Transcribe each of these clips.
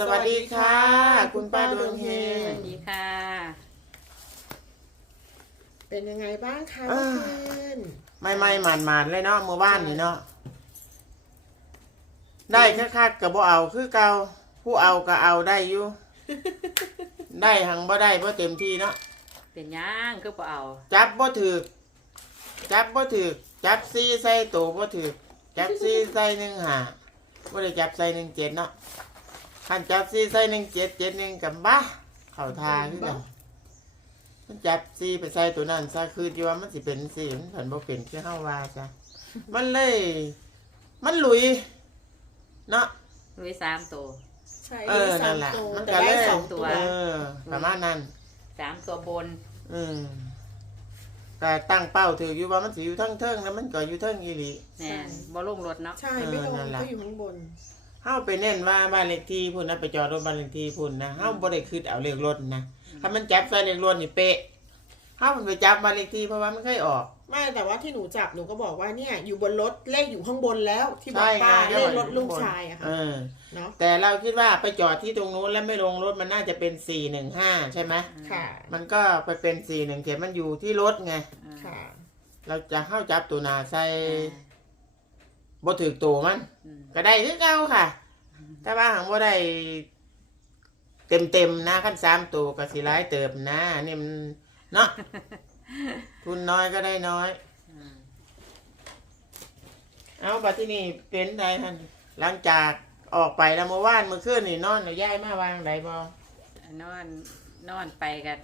สวัสดีค่ะ คุณป้าดวงเฮสงวัสดีค่ะ เป็นยังไงบ้างคะเอ้เมื่ออคืนไม่ไม่หมานหมานๆเลยเนาะเมื่อวานนี่เนาะได้คักๆกับบ่เอาคือเก่าผู้เอาก็เอาได้อยู่ ได้หังบ่ได้บ่เต็มที่เนาะเป็นย่างก็บ่เอาจับบ่ถือกจับบ่ถือกจับซีใส่โตบ่ถือกจับซีใส่หนึ่งหาบ่ได้จับใส่หนึ่งเจ็ดเนาะ คันจับซีใส่หนึ่งเจ็ดเจ็ดหนึ่งกับบ้าเข้าทางคือกันมันจับซีไปใส่ตัวนั้นซะคือที่ว่ามันสิเป็นสีมันผันบ่เป็นคือเฮาว่าจ้ะมันเลย มันหลุย เนาะลุยสามตัว ใช่เออสานั่มนแหละตัวมันแต่ก็ได้เลยสองตัว เออประมาณนั้น สามตัวบน อืมแต่ตั้งเป้าถืออยู่ว่ามันสิอยู่เทั้งเทิงแล้วมันก็อยู่เทิงอีหลี แน่นบ่ลงรถเนาะ ใช่ไม่ลงเออนั่นแหละก็อยู่ข้างบน เฮาไปเน้นว่าบ้านเลขที่พุ่นนะไปจอดรถบ้านเลขที่พุ่นนะเฮาบ่ได้คิดเอาเลขรถนะถ้ามันจับใส่เลขรถนี่เป๊ะเฮามันไปจับบ้านเลขที่เพราะว่ามันเคยออก ไม่แต่ว่าที่หนูจับหนูก็บอกว่าเนี่ย อยู่บนรถเลขอยู่ข้างบนแล้วที่บอกใช่ป้าไงเลขรถอยู่ลูกข้างบนชายอะค่ะเออ เนาะแต่เราคิดว่าไปจอดที่ตรงนู้นแล้วไม่ลงรถมันน่าจะเป็น415ใช่ไหมค่ะมันก็ไปเป็น417มันอยู่ที่รถไงอ่าค่ะ เราจะเข้าจับตัวหนาใส่ บ่ถือตัวมัน อืมก็ได้คือเก่าค่ะ แต่ว่าหังว่าได้เต็มเต็มๆนะขั้นสามตัวก็สิร้ายเติบนะนี่มันเนาะ ทุนน้อยก็ได้น้อยอ่าเอาบัดที่นี่เป็นไดท่านหลังจากออกไปแล้วเมื่อวานเมื่อคืนนี่นอนน่ะย้ายมาวางไดบ่นอนนอนไปกัน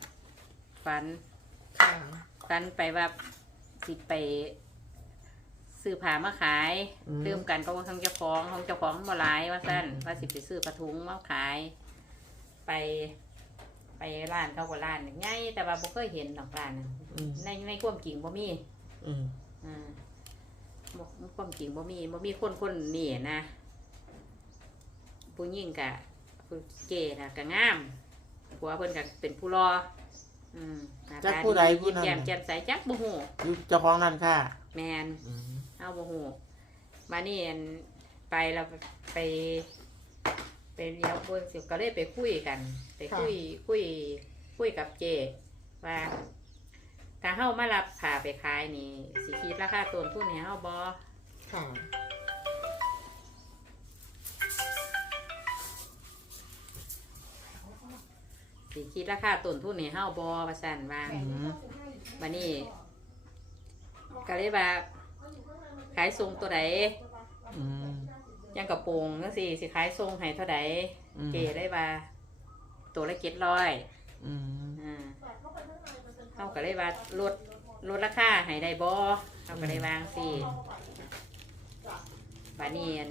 ฝันค่ะฝันไปว่าสิไป ซื้อผ้ามาขายลืมกันก็ว่าของเจ้าของของเจ้าของบ่หลายว่าซั่นว่าสิไปซื้อผ้าถุงมาขาย ไป ไปร้านเขาก็ร้านใหญ่แต่ว่าบ่เคยเห็นดอกร้านน่ะอืมในในความจริงบ่มี อืมอ่าบ่ความจริงบ่มีบ่มีคนคนนี่นะผู้หญิงกะผู้เก๋นะกะงามผัวเพิ่นกะเป็นผู้รออืมหน้าจักตาผู้ใดดีผู้ยิ้มนั้นแย้มน่ะแจ่มใสจักบ่ฮู้อยู่เจ้าของนั่นค่ะ แมนอืม เอาบ่ฮู้มานี่อันไปเราไปไปเลี้ยวเบิ่งสิก็เลยไปคุยกัน ไปคุยคุย คุยกับเจว่าถ้าเฮามารับผ่าไปขายนี่สิคิดราคาต้นทุนให้เฮาบ่ค่ะสิคิดราคาต้นทุนให้เฮาบ่ว่าซั่นว่าอืมบัดนี้ก็เลยว่า ขายทรงตัวใดอืมยังกระโปรงจังซี่สิขายทรงให้เท่าใดอืมเกได้ว่า ตัวละ700อืมอ่าเฮาก็เลยว่าลดลดราคาให้ได้บ่เฮาก็ได้วางสิบัดนี้อัน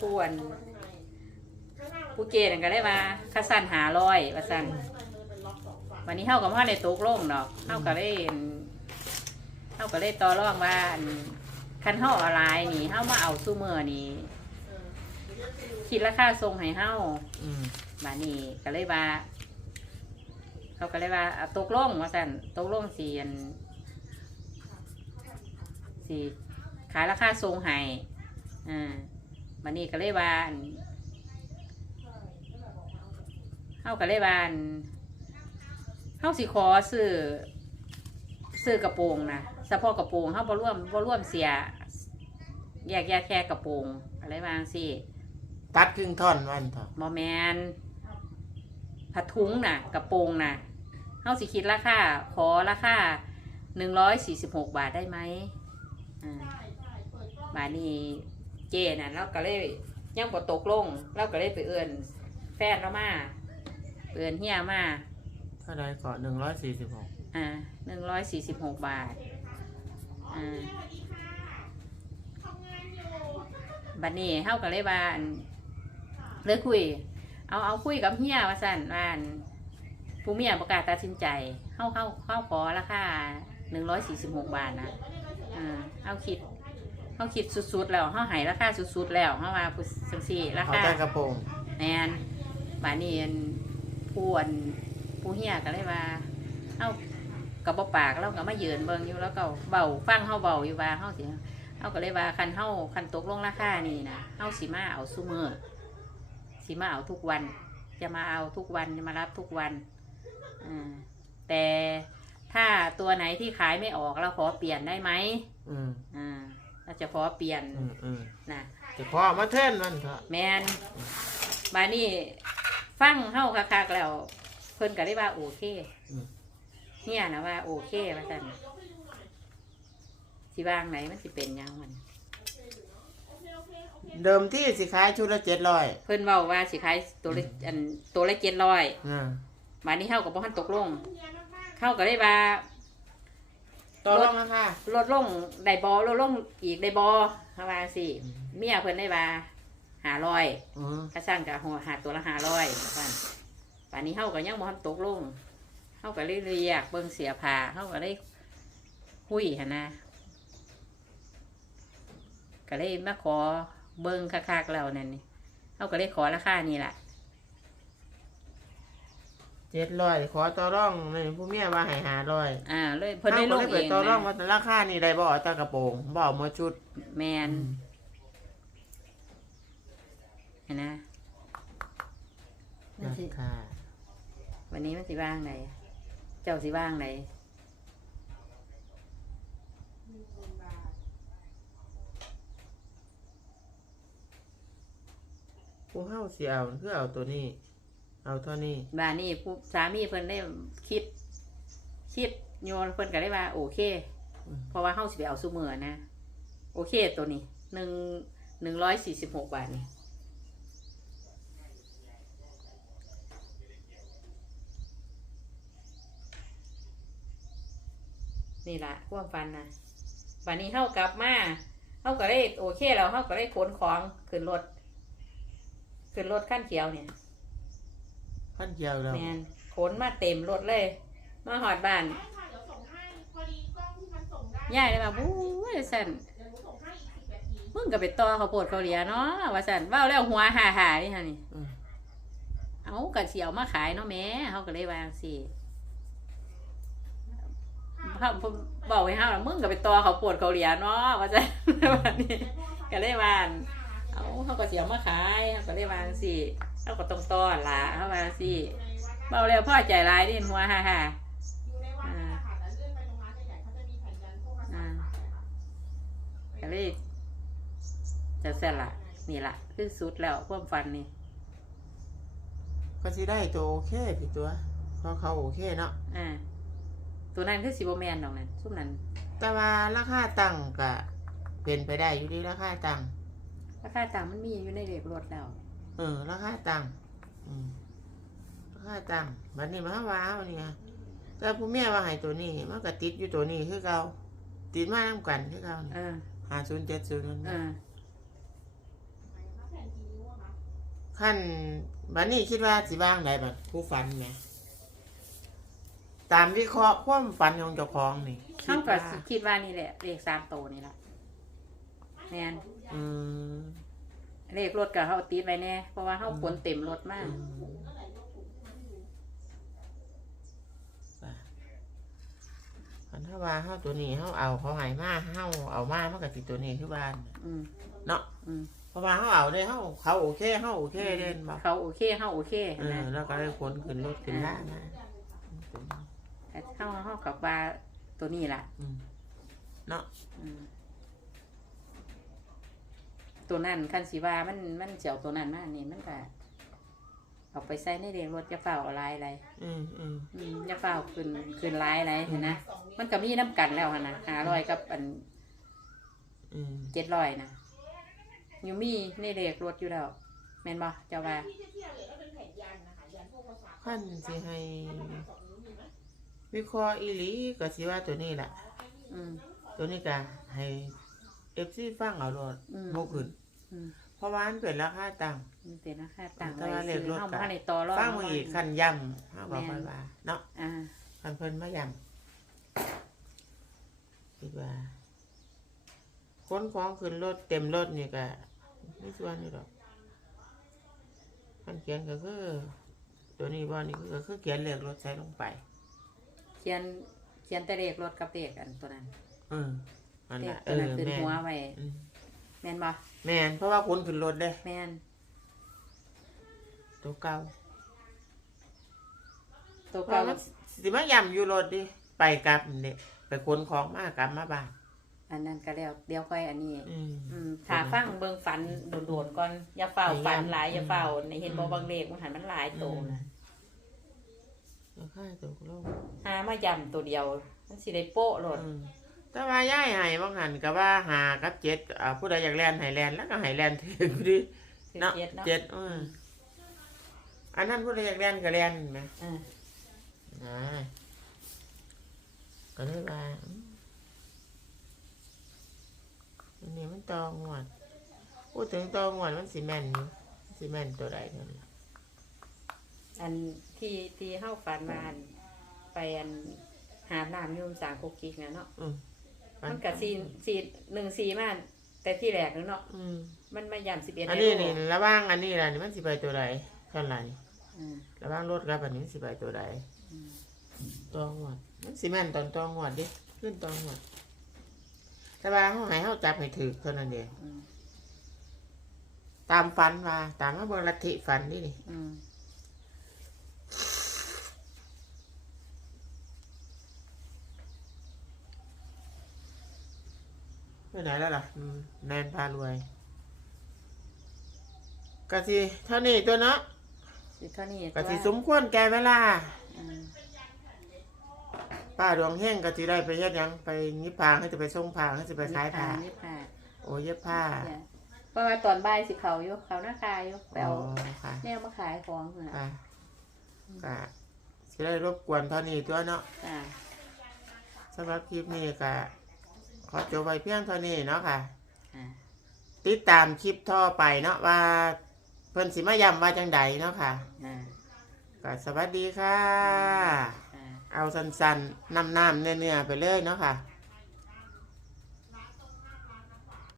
ผู้อันผู้เกนั่นก็ได้ว่าคัสั้นหาร้อยว่าสั่นวันนี้เฮากับพ่อในตกลงดอกเฮาก็เลยอั่น เฮาก็เลยต่อรองว่าอั่นคันเฮาเออนไลน์นี่เฮามาเอาซูเมอร์นี่คิดราคาส่งให้เฮาอืมบานี้ก็เลยว่า เขาก็เลยว่าเอาตกลงว่าสั่นตกลงสีอันสีขายราคาทรงให้อ่าบานี้ก็เลยว่าอั่นเขาก็เลยว่าอั่นเขาสิขอซื้อซื้อกระโปรงนะ เฉพาะกระโปรงเขาบ่ร่วมบ่ร่วมเสียแยกแยกแค่กระโปรงอะไรบาจั่งสิตัดครึ่งท่อนวันเถอะบอแมนผ้าถุงน่ะ กระโปรงน่ะเฮาสิคิดราคาขอราคาหนึ่งร้อยสี่สิบหกบาทได้ไหมอ่าบาทนี้เจน่ะเราก็เลยยังบ่ตกลงเราก็เลยไปเอื้อนแฟนเรามาเอื้อนเฮียมาเท่าไรก่อนหนึ่งร้อยสี่สิบหกอ่าหนึ่งร้อยสี่สิบหกบาท อ่าบัดนี้เฮาก็เลยว่าอั่นเลยคุย เอาเอาคุยกับเฮียว่าสั่นว่าอั่นผู้เมียประกล้าศตัดสินใจเฮาเฮาเฮาขอราคาหนึ่งร้อยสี่สิบหกบาทนะอ่าเฮาคิดเฮาคิดสุดๆแล้วเฮาใหายราคาสุดๆแล้วเฮาว่าผู้สังสี่ราเอาคาแต่กระโปรงแมนบานีอันผู้อันผู้เฮียก็เลยว่า เอ้า กับบ่ปากเราก็มายืนเบิ่งอยู่แล้วก็เบาฟังเฮาเบาอยู่ว่าเฮาสิเฮาก็เลยว่าคันเฮาคันตกลงราคานี่นะเฮาสิมาเอาซุมือสิมาเอาทุกวัน จะมาเอาทุกวันจะมารับทุกวันอ่าแต่ถ้าตัวไหนที่ขายไม่ออกเราขอเปลี่ยนได้ไหมอืมอ่าเราจะขอเปลี่ยนอืมอืมนะจะขอเอามาเทิร์นมันเถอะแมนบานี่ฟังเฮาคักๆแล้วเพิ่นก็ได้ว่าโอเคอืม เนี่ยนะว่าโอเคว่าซั่นสิวางไหนมันสิเป็นหยังมัน เดิมที่สิขายชุดละเจ็ดร้อยเพิ่นเว้าว่าสิขายตัวละอันตัวละ700อ่าบานี้เฮาก็บ่ทันตกลงเฮาก็ได้ว่า ต่อรองราคาลดลงได้บ่ลดลงอีกได้บ่เฮาว่าสิเมียเพิ่นได้ว่า500อืมกระสั่งกับหัวหาตัวละ500ว่าป่านนี้เฮาก็ยังบ่ทันตกลง เฮาก็เลยเรียกเบิ่งเสียผ้าเฮาก็ได้คุยหั่นนะก็เลยมาขอเบิ่งคักๆแล้วนั่นนี่เฮาก็เลยขอราคานี่ล่ะเจ็ดร้อยขอต่อรองในผู้เมียว่าให้หาร้อยอ่า เลยเพิ่นได้ลงเปิเอดงต่อรองนะว่าราคานี่ได้บ่เอาตากระโปรงบ่เอามาชุดแมนเห็นนะมันราสิคา วันนี้มันสิว่างไหน เจ้าสิว่างไหนผู้เฮาสิเอาคือเอาตัวนี้ เอาเท่านี้บานี่ผู้สามีเพิ่นได้คิด คิดโยนเพิ่นก็ได้ว่า โอเค อืมเพราะว่าเฮาสิไปเอาซุมือนะ โอเคตัวนี้หนึ่งหนึ่งร้อยสี่สิบหกบาทนี่ นี่ละความฟันนะบานี้เฮากลับมาเฮาก็ได้โอเคแล้วเฮาก็ได้ขนของขึ้นรถขึ้นรถขั้นเขียวเนี่ยพันเดียวแล้วแมนขนมาเต็มรถเลย มาหอดบ้านได้ค่ะเดี๋ยวส่งให้พอดีกล้องที่มันส่งได้ย่ายเลยมาบู๊ยสันเดี๋ยวหนูส่งให้อีกสิบนาทีมึงก็ไปต่อเขาวโพดเขาวเหลียเนาะว่าสันเว้าแล้วหัวหาหานี่ฮะนี่อืมเอากระเสียวมาขายเนาะแหม่เขาก็เลยวาจั่งสิเขา บอกไว้ห้ามึงก็ไปต่อเขาวโพดเขาวเหลียเนาะว่าสันวันนี้ก็เลยว่าอั่นเอาเขาก็เสียวมาขายเขาก็เลยวาจั่งสิเขาก็ต้องต้อนละเขาว่าจั่งสิเบาแล้วพ่อใจร้ายนี่หัวหาหาอยู่ในวัดนี่แหละค่ะแต่เลื่อนไปตรงร้านใหญ่ๆเขาจะมีแผ่นยันพวกภาษาขายค่ะก็เลยจะเสร็จละนี่ละคือสุดแล้วความฝันนี่ก็สิได้ตัวโอเคพี่ตัวเพราะเขาโอเคเนาะอ่า ตัวนั้นคือสิบแมนดอกนั้นซุ่มนั้นแต่ว่าราคาตั้งก็เป็นไปได้อยู่ดีราคาตั้งราคาต่างมันมีอยู่ในเด็กรถแล้วเออราคาตั้งอืมราคาตั้งบัดนี้มาว้าวเนี่ยแต่ผู้เมียว่าให้ตัวนี้มันก็ติดอยู่ตัวนี้คือเก่าติดมานํกันคือเก่าเออห้าศูนย์เจ็ดศูนย์นั่นเออแผ่นกี่นิ้วอะคะขั้นบัดนี้คิดว่าสิบ้างไหนบัดผู้ฝันไหม ตามวิเคราะห์ความฝันของเจ้าของนี่คิเขาดก็ว่าสิคิดว่านี่แหละเลขสามโตวนี่ละแมนอืมเลขรถกับเขาติดไว้แน่เพราะว่าเขาขนเต็มรถมากอันถ้าว่าเฮาตัวนี้เฮาเอาเขาใหายมาเฮาเอามามันก็สิตัวนี้คือบ้านอืมเนาะอืมเพราะว่าเฮาเอาได้เฮาเขาโอเคเฮาโอเคเด่นบ่เขาโอเคเขาโอเคเออนะแล้วก็ได้คนขึ้นรถขึ้นล่างนะ แต่เขาเขากับว่าตัวนี้ล่ะ อืมเนาะอืมตัวนั้นคันสีว่ามันมันเจียวตัวนั้นมากนี่มันก็เอาไปใส่ในเรียงรถจะเฝ้าเอาลายอะไรอืมอืมอืมจะเฝ้าขึ้นขึ้นลายอะไรเห็นนะ มันก็มีน้ำกันแล้วหั่นนะหาร้อยกับอันอืมเจ็ดร้อยนะอยู่มีในเรียงรถอยู่แล้วแม่นบ่เจ้าว่าที่เที่ยวๆเลยก็เป็นแผ่นยันนะคะยันพวกภาษาขั้นสิให้สองนิ้ วมีไหมวิเคราะห์อีหลีก็สิว่าตัวนี้แหละอืม ตัวนี้ก็ให้เอฟซีฟังเอาโลดอืม บ่ขึ้นอืมเพราะว่ามันเป็นราคาต่าง มันเป็นราคาต่างแต่ไว้ว่าเลขซื้อรถเฮาก็บ่ในต่อรองฟังมืออีกคันย่ำเฮาก็ค่อยว่าเนาะอ่าคันเพิ่นมาย่ำคิดว่าคนของขึ้นรถเต็มรถนี่ก็ไม่ส่วนนี่ดอกคันเขียนก็คือ ตัวนี้บ่นี่คือก็คือเขียนเลขรถใส่ลงไปเขียนเขียนแต่เลขรถกับเลขอันตัวนั้นอืมนั่นเลแหขละเอตัวอนั้นขึ้นแม่นหัวไว้อืมแม่นบ่แม่นเพราะว่าคนขึ้นรถเด้แม่นตัวเก่าตัวเพเก่าราะมันสิมาย่ำอยู่รถดิไปกลับนี่ไปขนของมากลับมาบ้านอันนั้นก็แล้วเดี๋ยวค่อยอันนี้ อืม อืมถ้าฟังเบิ่งฝันโดดๆก่อนอย่าเฝ้าฝันหลายอืมอย่าเฝ้าในเห็นบ่บางเลขมันหันมันหลายโตนะ แล้วค่าตกลงหามาย่ำตัวเดียว มันสิได้โป๊ะโลดอืมแต่ว่าย่ายให้บางหันก็ว่าหากับเจ็ดอ่าผู้ใดอยากแลนให้แลนแล้วก็ให้แลนถึงดิสิเนาะเจ็ดเนาะเจ็ดอืมอันนั้นผู้ใดอยากแลนก็แลนไหมอ่านะก็เลยว่าอืมอันนี้มันตองหวดพูดถึงตองหวดมันสิแม่นอยู่สิแม่นตัวใดนั่นล่ะ อันที่ที่เฮาฝันมาอันไปอันหาน้ำอยุ่มสางกุกกิกนะเนาะอืมมันก็สี่สี่หนึ่งสี่มาแต่ที่แรกนึงเนาะอืมมันมาย่ำสิบเอ็ดอันนี้นี่ระหว่างอันนี้ล่ะนี่มันสิไปตัวใดเท่าไหร่อืมระหว่างรถกับอันนี้มันสิไปตัวใดอืมตองหวดมันสิแม่นตอนตองหวดดิขึ้นตองหวดแต่ว่าเขาให้เขาจับให้ถือเท่านั้นเองอืมตามฝันว่าตามมาเบิ่งลัทธิฝันนี่นี่ ไปไหนแล้วล่ะอืมแนนพารวยกะสิเท่านี้ตัวเนาะสิเท่านี้กะสิตัวสมควรแก่เวลาอืมป้าดวงเฮงกะสิได้ไปเฮ็ดหยังไปยิบผ้าให้จะไปส่งผ้าให้จะไปขายผ้ายี่สิบห้าโอ้เย็บผ้าจ้ะเพราะว่าตอนบ่ายสิเขาอยู่เขาหน้าคายอยู่ไปอ๋อเอาค่ะแนวมาขายของน่ะค่ะกะสิได้รบกวนเท่านี้ตัวเนาะจ้ะสำหรับคลิปนี้ก็ข อจบไว้เพียงเท่านี้เนาะค่ะอ่าติดตามคลิปต่อไปเนาะว่าเพิ่นสิมาย้ำว่าจังใดเนาะค่ะอ่าก็สวัสดีค่ะอ่าเอาสั้นๆน้ำๆเนื้อๆไปเลยเนาะค่ะอ